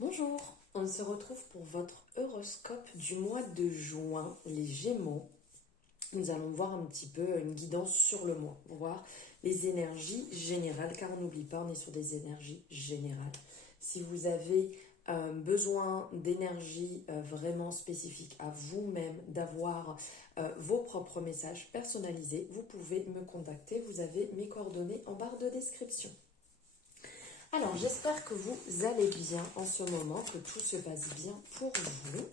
Bonjour, on se retrouve pour votre horoscope du mois de juin, les Gémeaux. Nous allons voir un petit peu une guidance sur le mois, voir les énergies générales, car on n'oublie pas, on est sur des énergies générales. Si vous avez besoin d'énergie vraiment spécifique à vous-même, d'avoir vos propres messages personnalisés, vous pouvez me contacter. Vous avez mes coordonnées en barre de description. Alors, j'espère que vous allez bien en ce moment, que tout se passe bien pour vous.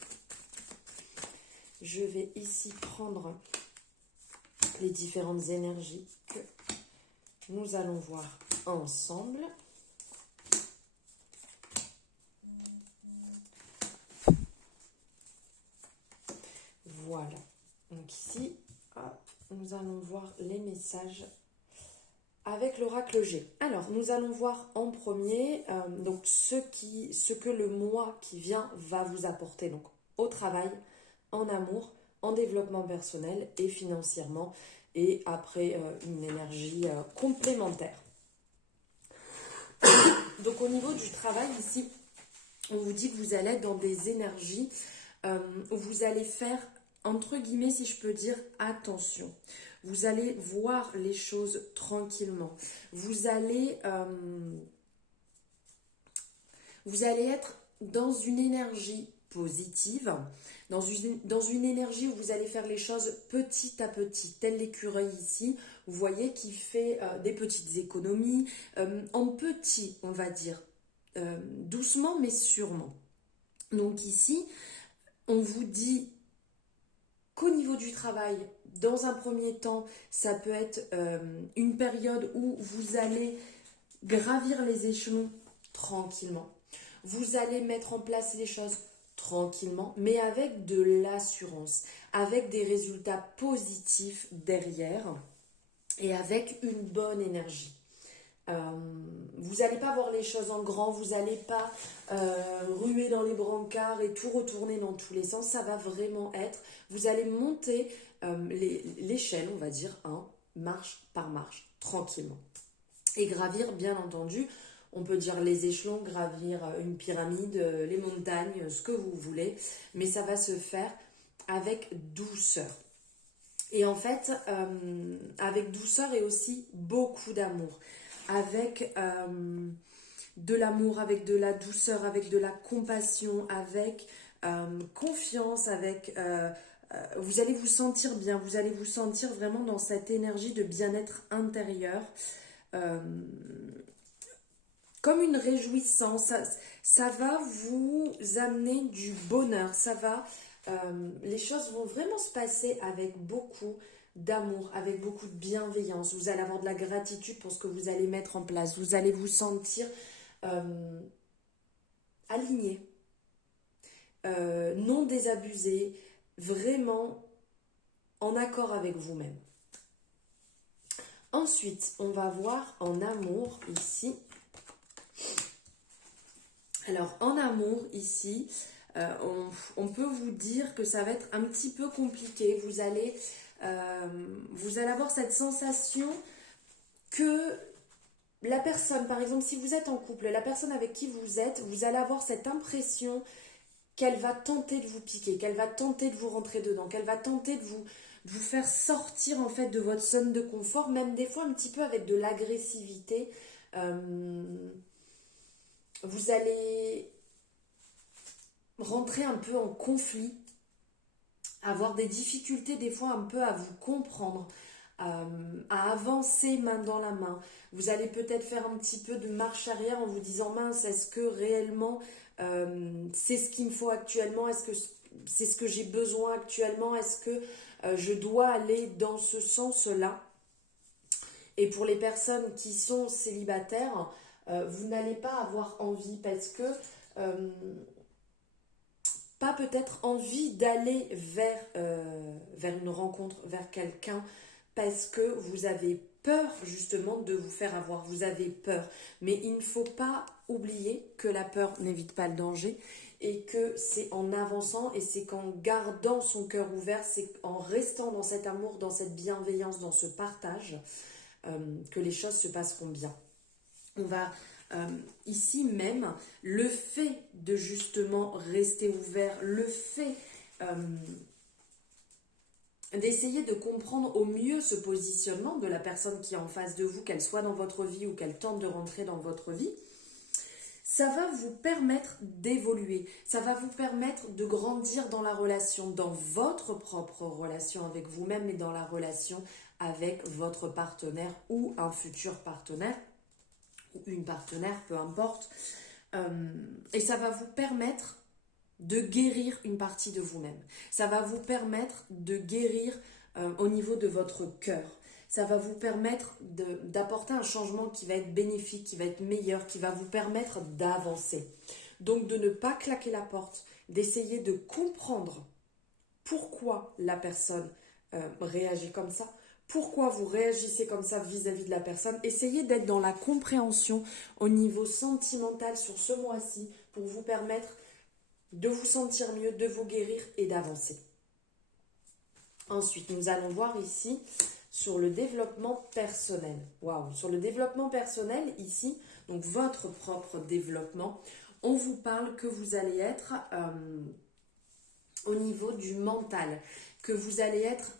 Je vais ici prendre les différentes énergies que nous allons voir ensemble. Voilà. Donc ici, hop, nous allons voir les messages avec l'oracle G. Alors, nous allons voir en premier donc ce que le mois qui vient va vous apporter donc au travail, en amour, en développement personnel et financièrement, et après une énergie complémentaire. Donc au niveau du travail ici, on vous dit que vous allez être dans des énergies où vous allez faire, entre guillemets, si je peux dire, attention. Vous allez voir les choses tranquillement. Vous allez être dans une énergie positive, dans une énergie où vous allez faire les choses petit à petit, tel l'écureuil ici, vous voyez, qui fait des petites économies, en petit, on va dire, doucement mais sûrement. Donc ici, on vous dit qu'au niveau du travail, dans un premier temps, ça peut être une période où vous allez gravir les échelons tranquillement. Vous allez mettre en place les choses tranquillement, mais avec de l'assurance, avec des résultats positifs derrière et avec une bonne énergie. Vous n'allez pas voir les choses en grand, vous n'allez pas ruer dans les brancards et tout retourner dans tous les sens. Ça va vraiment être, vous allez monter l'échelle, on va dire, marche par marche, tranquillement. Et gravir, bien entendu, on peut dire les échelons, gravir une pyramide, les montagnes, ce que vous voulez, mais ça va se faire avec douceur. Et en fait, avec douceur et aussi beaucoup d'amour. Avec de l'amour, avec de la douceur, avec de la compassion, avec confiance, avec... vous allez vous sentir bien, vous allez vous sentir vraiment dans cette énergie de bien-être intérieur. Comme une réjouissance, ça va vous amener du bonheur, les choses vont vraiment se passer avec beaucoup d'amour, avec beaucoup de bienveillance. Vous allez avoir de la gratitude pour ce que vous allez mettre en place. Vous allez vous sentir aligné, non désabusé, vraiment en accord avec vous-même. Ensuite, on va voir en amour ici. Alors, en amour, ici, on peut vous dire que ça va être un petit peu compliqué. Vous allez avoir cette sensation que la personne, par exemple, si vous êtes en couple, la personne avec qui vous êtes, vous allez avoir cette impression qu'elle va tenter de vous piquer, qu'elle va tenter de vous rentrer dedans, qu'elle va tenter de vous faire sortir en fait de votre zone de confort, même des fois un petit peu avec de l'agressivité. Vous allez rentrer un peu en conflit, avoir des difficultés des fois un peu à vous comprendre, à avancer main dans la main. Vous allez peut-être faire un petit peu de marche arrière en vous disant mince, est-ce que réellement c'est ce qu'il me faut actuellement, est-ce que c'est ce que j'ai besoin actuellement, est-ce que je dois aller dans ce sens-là. Et pour les personnes qui sont célibataires, vous n'allez pas avoir envie parce que pas peut-être envie d'aller vers une rencontre, vers quelqu'un, parce que vous avez peur justement de vous faire avoir, vous avez peur. Mais il ne faut pas oublier que la peur n'évite pas le danger et que c'est en avançant et c'est qu'en gardant son cœur ouvert, c'est en restant dans cet amour, dans cette bienveillance, dans ce partage, que les choses se passeront bien. On va Ici même, le fait de justement rester ouvert, le fait d'essayer de comprendre au mieux ce positionnement de la personne qui est en face de vous, qu'elle soit dans votre vie ou qu'elle tente de rentrer dans votre vie, ça va vous permettre d'évoluer, ça va vous permettre de grandir dans la relation, dans votre propre relation avec vous-même et dans la relation avec votre partenaire ou un futur partenaire ou une partenaire, peu importe. Et ça va vous permettre de guérir une partie de vous-même. Ça va vous permettre de guérir au niveau de votre cœur. Ça va vous permettre d'apporter un changement qui va être bénéfique, qui va être meilleur, qui va vous permettre d'avancer. Donc de ne pas claquer la porte, d'essayer de comprendre pourquoi la personne réagit comme ça, pourquoi vous réagissez comme ça vis-à-vis de la personne. Essayez d'être dans la compréhension au niveau sentimental sur ce mois-ci pour vous permettre de vous sentir mieux, de vous guérir et d'avancer. Ensuite, nous allons voir ici sur le développement personnel. Waouh, sur le développement personnel, ici, donc votre propre développement, on vous parle que vous allez être au niveau du mental, que vous allez être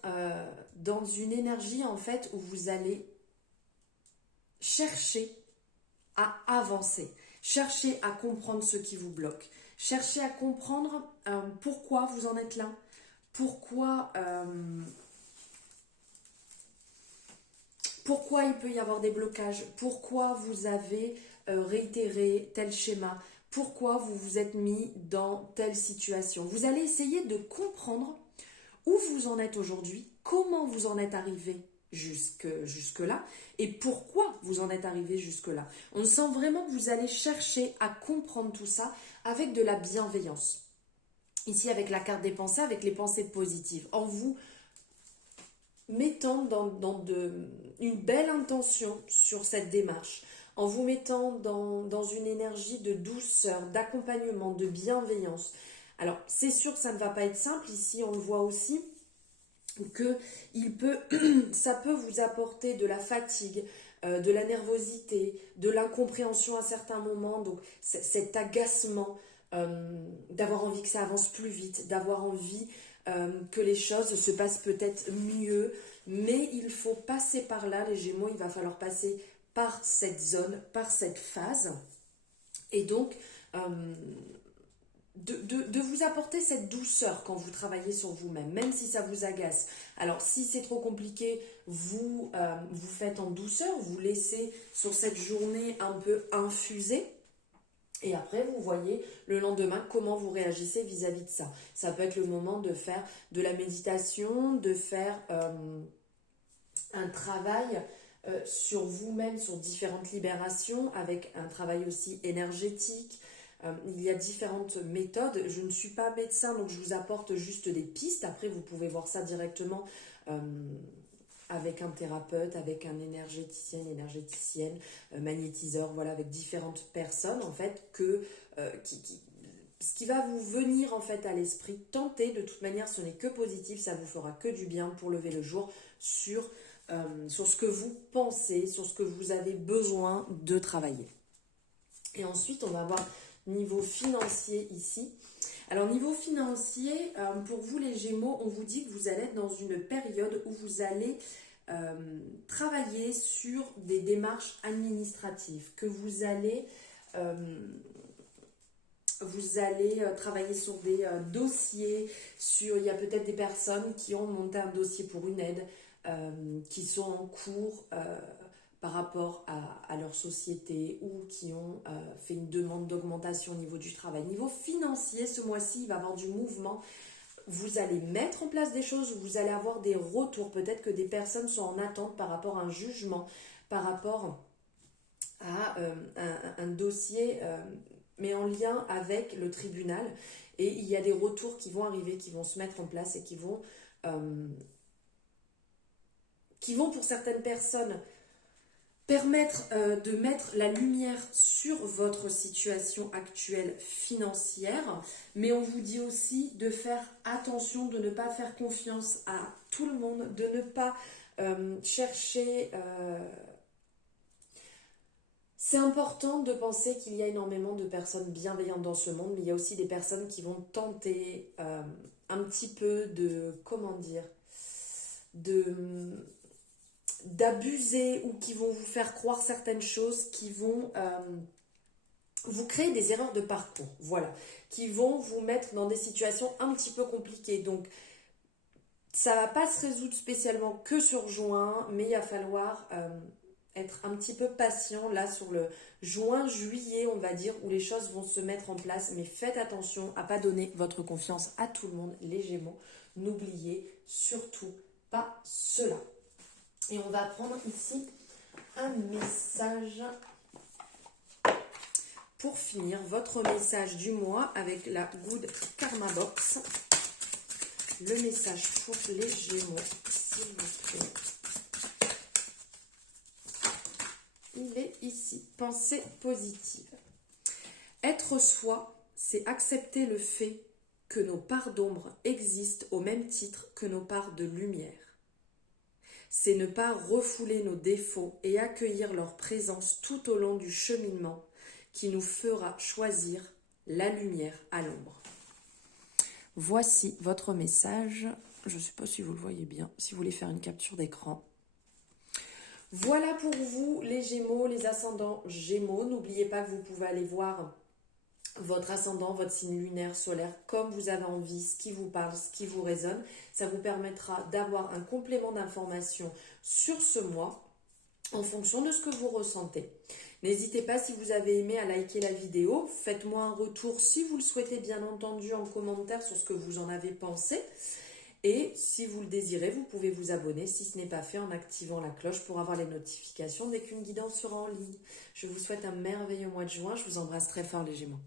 dans une énergie en fait où vous allez chercher à avancer, chercher à comprendre ce qui vous bloque, chercher à comprendre pourquoi vous en êtes là, pourquoi il peut y avoir des blocages, pourquoi vous avez réitéré tel schéma, pourquoi vous vous êtes mis dans telle situation. Vous allez essayer de comprendre où vous en êtes aujourd'hui, comment vous en êtes arrivé jusque-là et pourquoi vous en êtes arrivé jusque-là. On sent vraiment que vous allez chercher à comprendre tout ça avec de la bienveillance. Ici, avec la carte des pensées, avec les pensées positives, en vous mettant dans une belle intention sur cette démarche, en vous mettant dans une énergie de douceur, d'accompagnement, de bienveillance. Alors, c'est sûr que ça ne va pas être simple. Ici, on le voit aussi, que ça peut vous apporter de la fatigue, de la nervosité, de l'incompréhension à certains moments, donc cet agacement, d'avoir envie que ça avance plus vite, d'avoir envie que les choses se passent peut-être mieux, mais il faut passer par là, les Gémeaux, il va falloir passer par cette zone, par cette phase, et donc de vous apporter cette douceur quand vous travaillez sur vous-même, même si ça vous agace. Alors si c'est trop compliqué, vous faites en douceur, vous laissez sur cette journée un peu infuser. Et après, vous voyez le lendemain comment vous réagissez vis-à-vis de ça. Ça peut être le moment de faire de la méditation, de faire un travail sur vous-même, sur différentes libérations, avec un travail aussi énergétique. Il y a différentes méthodes. Je ne suis pas médecin, donc je vous apporte juste des pistes. Après, vous pouvez voir ça directement avec un thérapeute, avec un énergéticienne, magnétiseur, voilà, avec différentes personnes, en fait, ce qui va vous venir, en fait, à l'esprit, tentez, de toute manière, ce n'est que positif, ça vous fera que du bien pour lever le jour sur ce que vous pensez, sur ce que vous avez besoin de travailler. Et ensuite, on va voir niveau financier ici. Alors niveau financier, pour vous les Gémeaux, on vous dit que vous allez être dans une période où vous allez travailler sur des démarches administratives, que vous allez travailler sur des dossiers, il y a peut-être des personnes qui ont monté un dossier pour une aide, qui sont en cours par rapport à leur société ou qui ont fait une demande d'augmentation au niveau du travail. Niveau financier, ce mois-ci, il va y avoir du mouvement. Vous allez mettre en place des choses, vous allez avoir des retours. Peut-être que des personnes sont en attente par rapport à un jugement, par rapport à un dossier, mais en lien avec le tribunal. Et il y a des retours qui vont arriver, qui vont se mettre en place et qui vont pour certaines personnes permettre de mettre la lumière sur votre situation actuelle financière, mais on vous dit aussi de faire attention, de ne pas faire confiance à tout le monde, de ne pas chercher... C'est important de penser qu'il y a énormément de personnes bienveillantes dans ce monde, mais il y a aussi des personnes qui vont tenter un petit peu de, comment dire, d'abuser ou qui vont vous faire croire certaines choses, qui vont vous créer des erreurs de parcours, voilà, qui vont vous mettre dans des situations un petit peu compliquées. Donc, ça va pas se résoudre spécialement que sur juin, mais il va falloir être un petit peu patient là sur le juin-juillet, on va dire, où les choses vont se mettre en place. Mais faites attention à pas donner votre confiance à tout le monde, les Gémeaux. N'oubliez surtout pas cela. Et on va prendre ici un message pour finir, votre message du mois avec la Good Karma Box. Le message pour les Gémeaux, s'il vous plaît. Il est ici. Pensée positive. Être soi, c'est accepter le fait que nos parts d'ombre existent au même titre que nos parts de lumière. C'est ne pas refouler nos défauts et accueillir leur présence tout au long du cheminement qui nous fera choisir la lumière à l'ombre. Voici votre message. Je ne sais pas si vous le voyez bien, si vous voulez faire une capture d'écran. Voilà pour vous les Gémeaux, les ascendants Gémeaux. N'oubliez pas que vous pouvez aller voir votre ascendant, votre signe lunaire, solaire, comme vous avez envie, ce qui vous parle, ce qui vous résonne. Ça vous permettra d'avoir un complément d'information sur ce mois en fonction de ce que vous ressentez. N'hésitez pas, si vous avez aimé, à liker la vidéo. Faites-moi un retour si vous le souhaitez, bien entendu, en commentaire sur ce que vous en avez pensé. Et si vous le désirez, vous pouvez vous abonner si ce n'est pas fait en activant la cloche pour avoir les notifications dès qu'une guidance sera en ligne. Je vous souhaite un merveilleux mois de juin. Je vous embrasse très fort les Gémeaux.